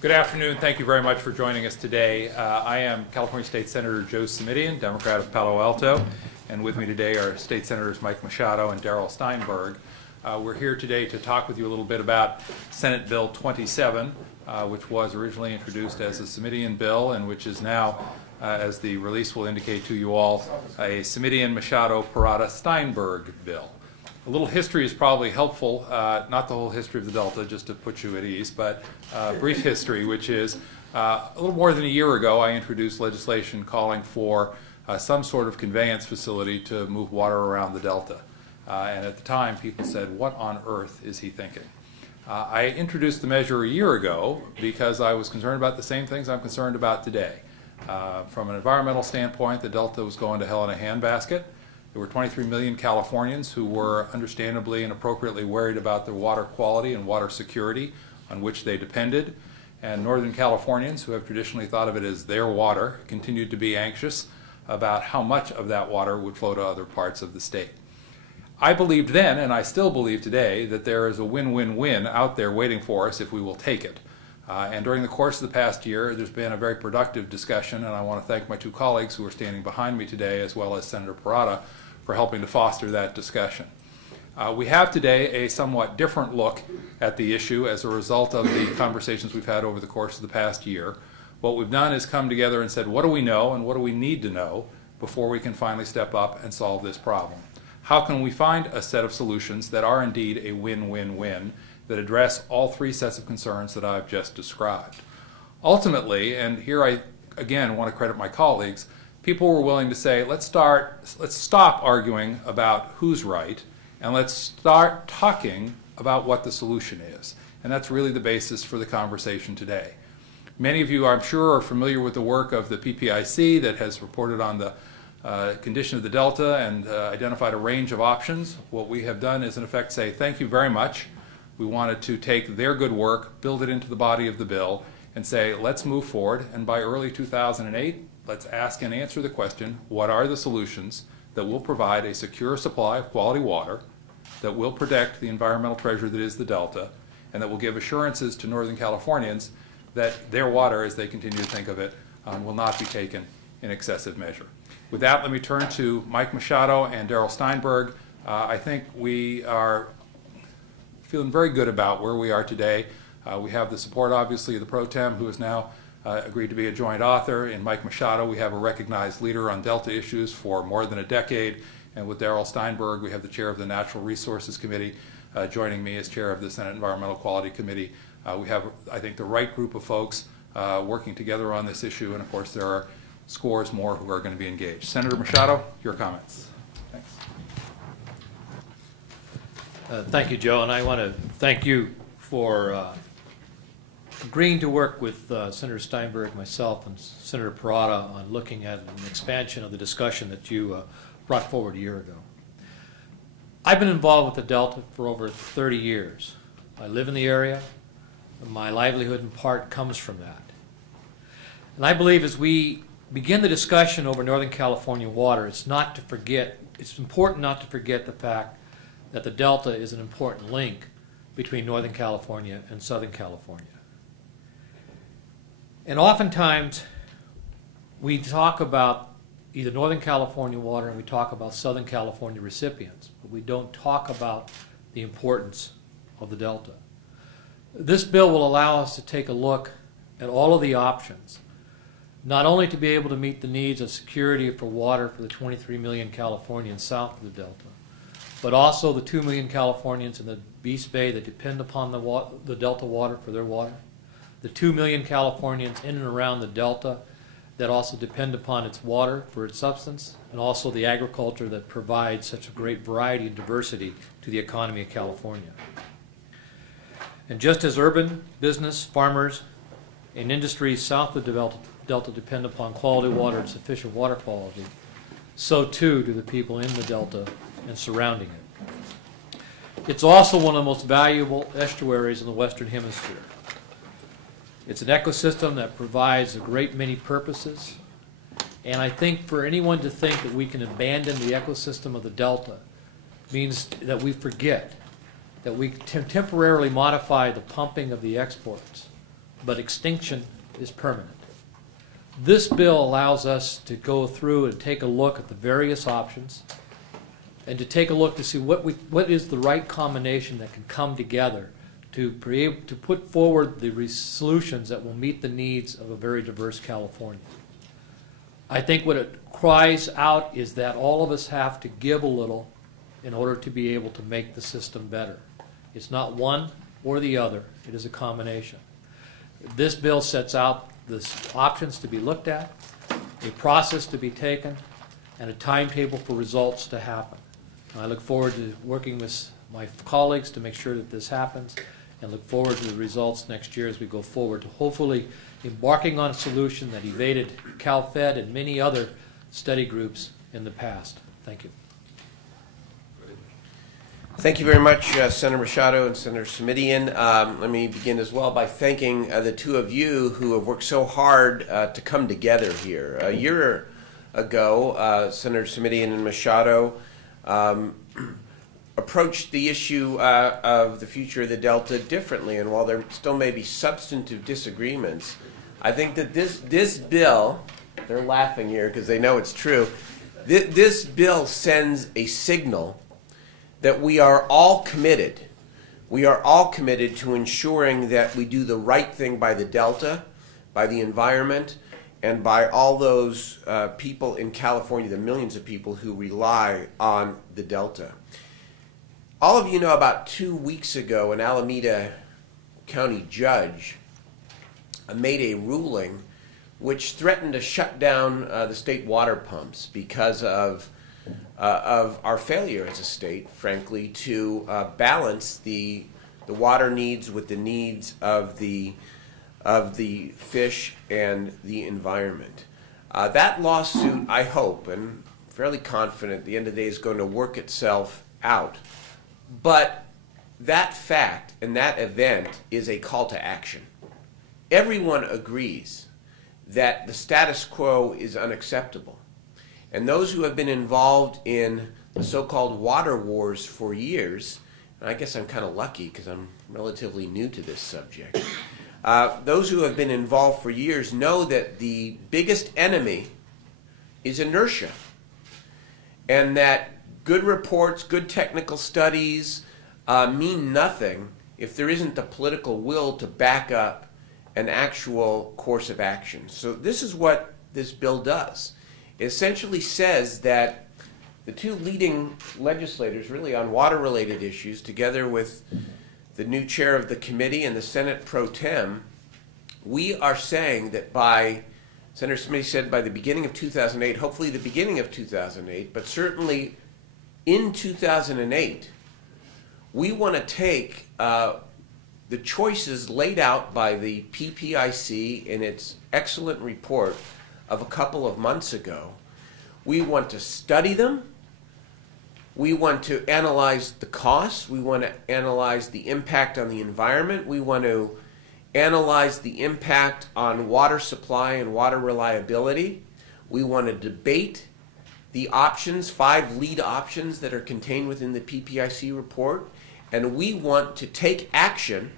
Good afternoon. Thank you very much for joining us today. I am California State Senator Joe Simitian, Democrat of Palo Alto, and with me today are State Senators Mike Machado and Darrell Steinberg. We're here today to talk with you a little bit about Senate Bill 27, which was originally introduced as a Simitian bill and which is now, as the release will indicate to you all, a Simitian-Machado-Parada-Steinberg bill. A little history is probably helpful, not the whole history of the Delta, just to put you at ease, but brief history, which is a little more than a year ago I introduced legislation calling for some sort of conveyance facility to move water around the Delta. And at the time people said, what on earth is he thinking? I introduced the measure a year ago because I was concerned about the same things I'm concerned about today. From an environmental standpoint, the Delta was going to hell in a handbasket. There were 23 million Californians who were understandably and appropriately worried about their water quality and water security on which they depended. And Northern Californians, who have traditionally thought of it as their water, continued to be anxious about how much of that water would flow to other parts of the state. I believed then, and I still believe today, that there is a win-win-win out there waiting for us if we will take it. And during the course of the past year, there's been a very productive discussion, and I want to thank my two colleagues who are standing behind me today, as well as Senator Parada, for helping to foster that discussion. We have today a somewhat different look at the issue as a result of the conversations we've had over the course of the past year. What we've done is come together and said, what do we know and what do we need to know before we can finally step up and solve this problem? How can we find a set of solutions that are indeed a win-win-win that address all three sets of concerns that I've just described? Ultimately, and here I again want to credit my colleagues, people were willing to say, let's stop arguing about who's right and let's start talking about what the solution is. And that's really the basis for the conversation today. Many of you, I'm sure, are familiar with the work of the PPIC that has reported on the condition of the Delta and identified a range of options. What we have done is in effect say thank you very much. We wanted to take their good work, build it into the body of the bill, and say let's move forward, and by early 2008 let's ask and answer the question, what are the solutions that will provide a secure supply of quality water, that will protect the environmental treasure that is the Delta, and that will give assurances to Northern Californians that their water, as they continue to think of it, will not be taken in excessive measure. With that, let me turn to Mike Machado and Darrell Steinberg. I think we are feeling very good about where we are today. We have the support, obviously, of the Pro Tem, who has now agreed to be a joint author. In Mike Machado, we have a recognized leader on Delta issues for more than a decade. And with Darrell Steinberg, we have the chair of the Natural Resources Committee joining me as chair of the Senate Environmental Quality Committee. We have, I think, the right group of folks working together on this issue. And of course, there are scores more who are going to be engaged. Senator Machado, your comments. Thanks. Thank you, Joe, and I want to thank you for agreeing to work with Senator Steinberg, myself, and Senator Parada on looking at an expansion of the discussion that you brought forward a year ago. I've been involved with the Delta for over 30 years. I live in the area. My livelihood in part comes from that. And I believe as we begin the discussion over Northern California water, it's important not to forget the fact that the Delta is an important link between Northern California and Southern California. And oftentimes we talk about either Northern California water and we talk about Southern California recipients, but we don't talk about the importance of the Delta. This bill will allow us to take a look at all of the options, not only to be able to meet the needs of security for water for the 23 million Californians south of the Delta, but also the 2 million Californians in the Beast Bay that depend upon the Delta water for their water, the 2 million Californians in and around the Delta that also depend upon its water for its substance, and also the agriculture that provides such a great variety and diversity to the economy of California. And just as urban, business, farmers, and industries south of the Delta depend upon quality water and sufficient water quality, so too do the people in the Delta and surrounding it. It's also one of the most valuable estuaries in the Western Hemisphere. It's an ecosystem that provides a great many purposes, and I think for anyone to think that we can abandon the ecosystem of the Delta means that we forget that we can temporarily modify the pumping of the exports but extinction is permanent. This bill allows us to go through and take a look at the various options and to take a look to see what is the right combination that can come together to put forward the solutions that will meet the needs of a very diverse California. I think what it cries out is that all of us have to give a little in order to be able to make the system better. It's not one or the other, it is a combination. This bill sets out the options to be looked at, a process to be taken, and a timetable for results to happen. I look forward to working with my colleagues to make sure that this happens, and look forward to the results next year as we go forward to hopefully embarking on a solution that evaded CalFed and many other study groups in the past. Thank you. Thank you very much, Senator Machado and Senator Simitian. Let me begin as well by thanking the two of you who have worked so hard to come together here. A year ago, Senator Simitian and Machado approached the issue of the future of the Delta differently, and while there still may be substantive disagreements, I think that this bill, they're laughing here because they know it's true, this bill sends a signal that we are all committed. We are all committed to ensuring that we do the right thing by the Delta, by the environment, and by all those people in California, the millions of people who rely on the Delta. All of you know about 2 weeks ago, an Alameda County judge made a ruling which threatened to shut down the state water pumps because of our failure as a state, frankly, to balance the water needs with the needs of the fish and the environment. That lawsuit, I hope, and fairly confident, at the end of the day is going to work itself out. But that fact and that event is a call to action. Everyone agrees that the status quo is unacceptable. And those who have been involved in the so-called water wars for years, and I guess I'm kind of lucky because I'm relatively new to this subject, those who have been involved for years know that the biggest enemy is inertia, and that good reports, good technical studies mean nothing if there isn't the political will to back up an actual course of action. So this is what this bill does. It essentially says that the two leading legislators really on water-related issues, together with the new chair of the committee and the Senate pro tem, we are saying that by, Senator Smith said by the beginning of 2008, hopefully the beginning of 2008, but certainly in 2008, we want to take the choices laid out by the PPIC in its excellent report of a couple of months ago. We want to study them. We want to analyze the costs. We want to analyze the impact on the environment. We want to analyze the impact on water supply and water reliability. We want to debate the options, 5 lead options that are contained within the PPIC report. And we want to take action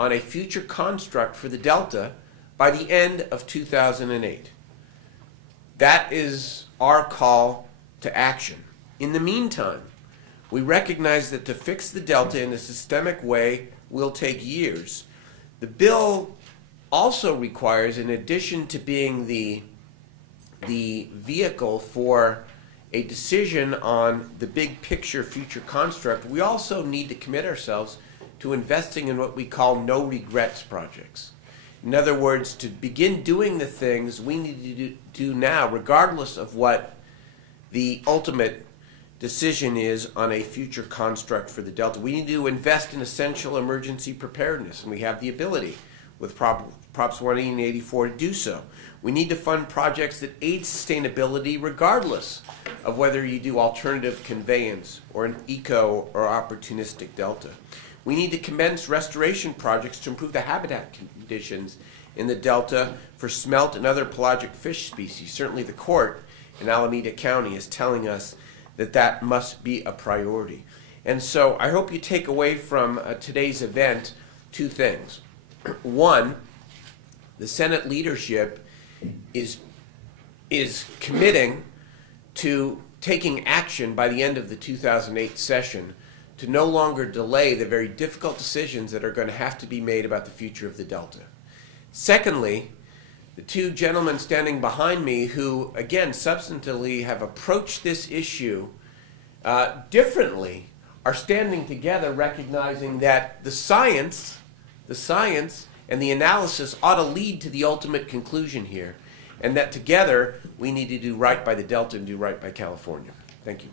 on a future construct for the Delta by the end of 2008. That is our call to action. In the meantime, we recognize that to fix the Delta in a systemic way will take years. The bill also requires, in addition to being the vehicle for a decision on the big picture future construct, we also need to commit ourselves to investing in what we call no regrets projects. In other words, to begin doing the things we need to do now, regardless of what the ultimate decision is on a future construct for the Delta. We need to invest in essential emergency preparedness, and we have the ability with Props 180 and 84 to do so. We need to fund projects that aid sustainability regardless of whether you do alternative conveyance or an eco or opportunistic Delta. We need to commence restoration projects to improve the habitat conditions in the Delta for smelt and other pelagic fish species. Certainly the court in Alameda County is telling us that that must be a priority. And so I hope you take away from today's event 2 things. One, the Senate leadership is committing to taking action by the end of the 2008 session to no longer delay the very difficult decisions that are going to have to be made about the future of the Delta. Secondly, the two gentlemen standing behind me who, again, substantively have approached this issue differently are standing together recognizing that the science and the analysis ought to lead to the ultimate conclusion here, and that together we need to do right by the Delta and do right by California. Thank you.